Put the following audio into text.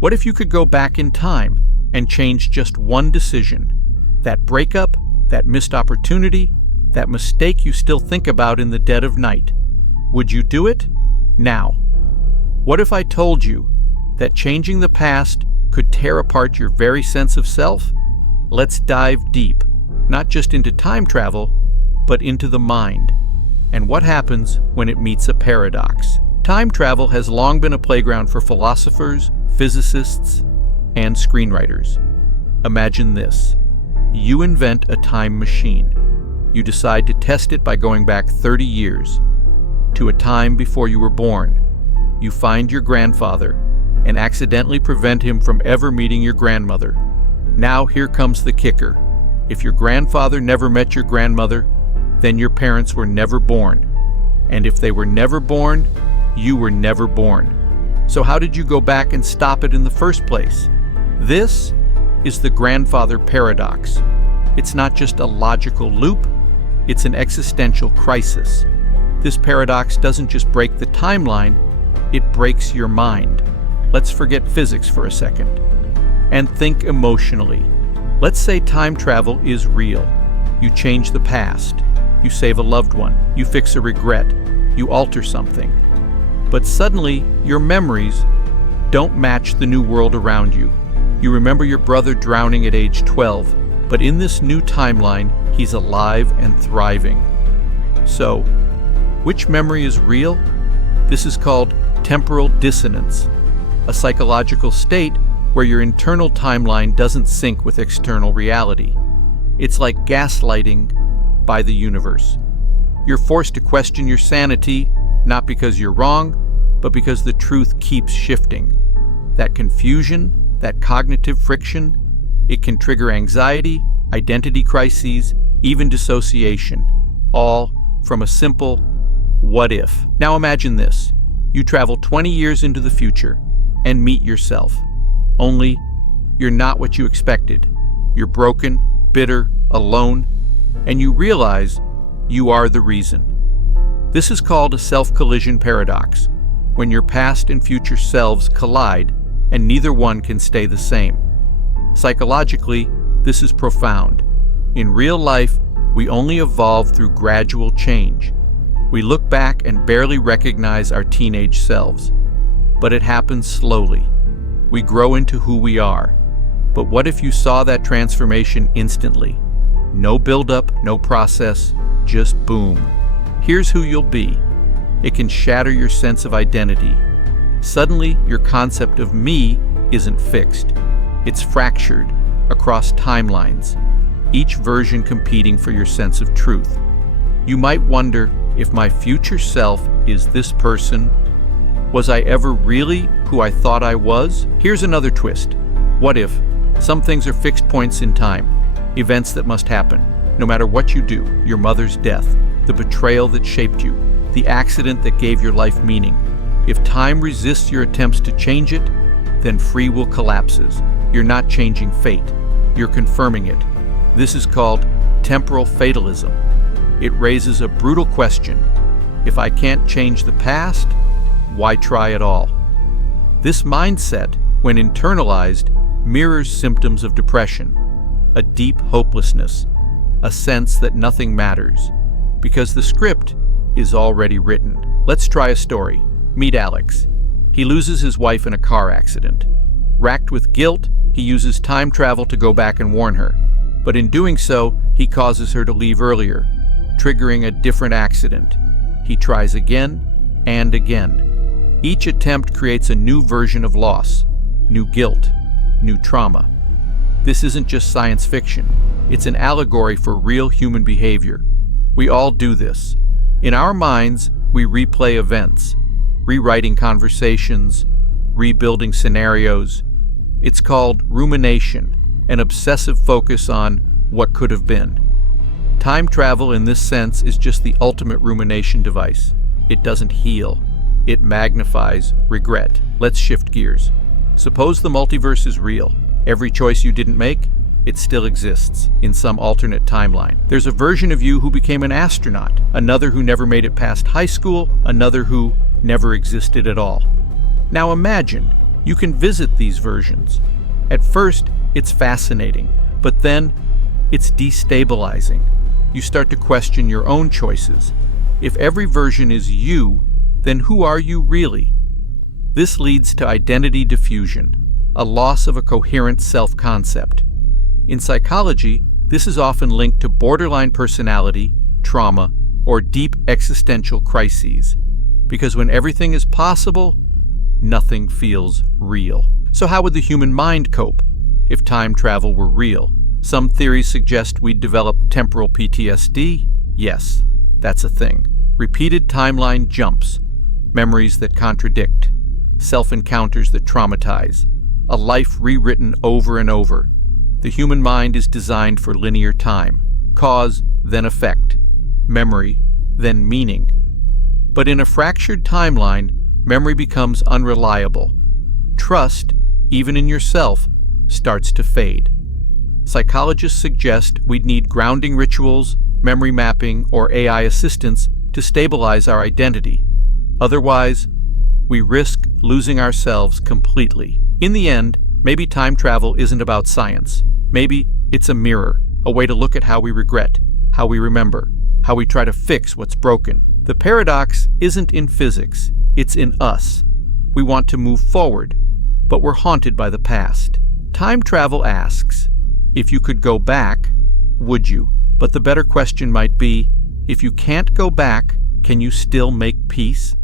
What if you could go back in time and change just one decision? That breakup, that missed opportunity, that mistake you still think about in the dead of night. Would you do it? Now. What if I told you that changing the past could tear apart your very sense of self? Let's dive deep, not just into time travel, but into the mind, and what happens when it meets a paradox. Time travel has long been a playground for philosophers, physicists, and screenwriters. Imagine this. You invent a time machine. You decide to test it by going back 30 years, to a time before you were born. You find your grandfather and accidentally prevent him from ever meeting your grandmother. Now here comes the kicker. If your grandfather never met your grandmother, then your parents were never born. And if they were never born, you were never born. So how did you go back and stop it in the first place? This is the grandfather paradox. It's not just a logical loop, it's an existential crisis. This paradox doesn't just break the timeline, it breaks your mind. Let's forget physics for a second and think emotionally. Let's say time travel is real. You change the past, you save a loved one, you fix a regret, you alter something. But suddenly, your memories don't match the new world around you. You remember your brother drowning at age 12, but in this new timeline, he's alive and thriving. So, which memory is real? This is called temporal dissonance, a psychological state where your internal timeline doesn't sync with external reality. It's like gaslighting by the universe. You're forced to question your sanity, not because you're wrong, but because the truth keeps shifting. That confusion, that cognitive friction, it can trigger anxiety, identity crises, even dissociation, all from a simple what if. Now imagine this. You travel 20 years into the future and meet yourself. Only you're not what you expected. You're broken, bitter, alone, and you realize you are the reason. This is called a self-collision paradox, when your past and future selves collide and neither one can stay the same. Psychologically, this is profound. In real life, we only evolve through gradual change. We look back and barely recognize our teenage selves. But it happens slowly. We grow into who we are. But what if you saw that transformation instantly? No build-up, no process, just boom. Here's who you'll be. It can shatter your sense of identity. Suddenly, your concept of me isn't fixed. It's fractured across timelines, each version competing for your sense of truth. You might wonder, if my future self is this person, was I ever really who I thought I was? Here's another twist. What if some things are fixed points in time, events that must happen, no matter what you do? Your mother's death, the betrayal that shaped you, the accident that gave your life meaning. If time resists your attempts to change it, then free will collapses. You're not changing fate, you're confirming it. This is called temporal fatalism. It raises a brutal question. If I can't change the past, why try at all? This mindset, when internalized, mirrors symptoms of depression, a deep hopelessness, a sense that nothing matters, because the script is already written. Let's try a story. Meet Alex. He loses his wife in a car accident. Racked with guilt, he uses time travel to go back and warn her. But in doing so, he causes her to leave earlier, triggering a different accident. He tries again and again. Each attempt creates a new version of loss, new guilt, new trauma. This isn't just science fiction. It's an allegory for real human behavior. We all do this. In our minds, we replay events, rewriting conversations, rebuilding scenarios. It's called rumination, an obsessive focus on what could have been. Time travel in this sense is just the ultimate rumination device. It doesn't heal. It magnifies regret. Let's shift gears. Suppose the multiverse is real. Every choice you didn't make, it still exists in some alternate timeline. There's a version of you who became an astronaut, another who never made it past high school, another who never existed at all. Now imagine, You can visit these versions. At first, it's fascinating, but then it's destabilizing. You start to question your own choices. If every version is you, then who are you really? This leads to identity diffusion, a loss of a coherent self-concept. In psychology, this is often linked to borderline personality, trauma, or deep existential crises. Because when everything is possible, nothing feels real. So how would the human mind cope if time travel were real? Some theories suggest we'd develop temporal PTSD. Yes, that's a thing. Repeated timeline jumps, memories that contradict, self-encounters that traumatize, a life rewritten over and over. The human mind is designed for linear time, cause, then effect, memory, then meaning. But in a fractured timeline, memory becomes unreliable. Trust, even in yourself, starts to fade. Psychologists suggest we'd need grounding rituals, memory mapping, or AI assistance to stabilize our identity. Otherwise, we risk losing ourselves completely. In the end, maybe time travel isn't about science. Maybe it's a mirror, a way to look at how we regret, how we remember, how we try to fix what's broken. The paradox isn't in physics, it's in us. We want to move forward, but we're haunted by the past. Time travel asks, if you could go back, would you? But the better question might be, if you can't go back, can you still make peace?